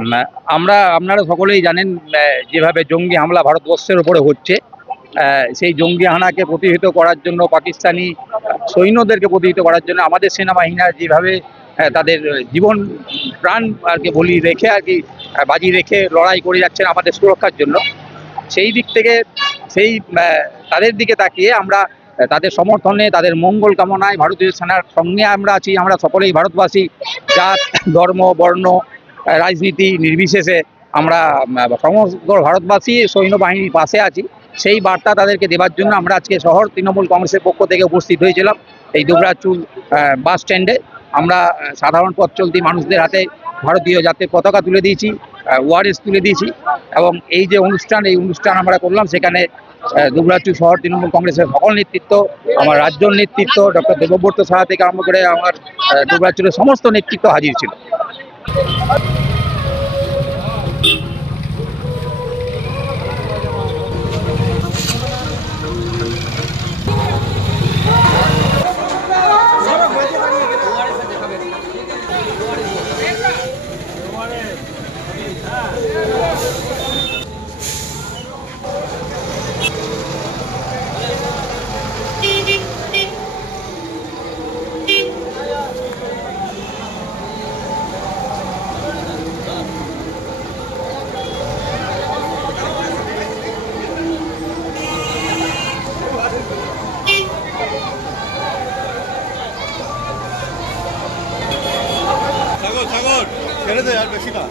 উম, আপনারা সকলেই জানেন যেভাবে জঙ্গি হামলা ভারতবর্ষের উপরে হচ্ছে, সেই জঙ্গি হানাকে প্রতিহত করার জন্য পাকিস্তানি সৈন্যদেরকে প্রতিহত করার জন্য আমাদের সেনাবাহিনীরা যেভাবে তাদের জীবন প্রাণ আর কি বলি রেখে আর কি বাজি রেখে লড়াই করে যাচ্ছেন আমাদের সুরক্ষার জন্য, সেই দিক থেকে সেই তাদের দিকে তাকিয়ে আমরা তাদের সমর্থনে তাদের মঙ্গল কামনায় ভারতীয় সেনার সঙ্গে আমরা আছি। আমরা সকলেই ভারতবাসী, জাত ধর্ম বর্ণ রাজনীতি নির্বিশেষে আমরা সমস্ত ভারতবাসী সৈন্যবাহিনীর পাশে আছি। সেই বার্তা তাদেরকে দেওয়ার জন্য আমরা আজকে শহর তৃণমূল কংগ্রেসের পক্ষ থেকে উপস্থিত হয়েছিলাম এই দুবরাজপুর বাস স্ট্যান্ডে। আমরা সাধারণ পথ চলতি মানুষদের হাতে ভারতীয় জাতীয় পতাকা তুলে দিয়েছি, ওয়ারেস তুলে দিয়েছি, এবং এই যে অনুষ্ঠান এই অনুষ্ঠান আমরা করলাম সেখানে দুবরাজপুর শহর তৃণমূল কংগ্রেসের সকল নেতৃত্ব, আমার রাজ্য নেতৃত্ব ডক্টর দেবব্রত সাহা থেকে আরম্ভ করে আমার দুবরাজপুরের সমস্ত নেতৃত্ব হাজির ছিল। সাগর সাগর ছেড়ে দে আর বেশি না।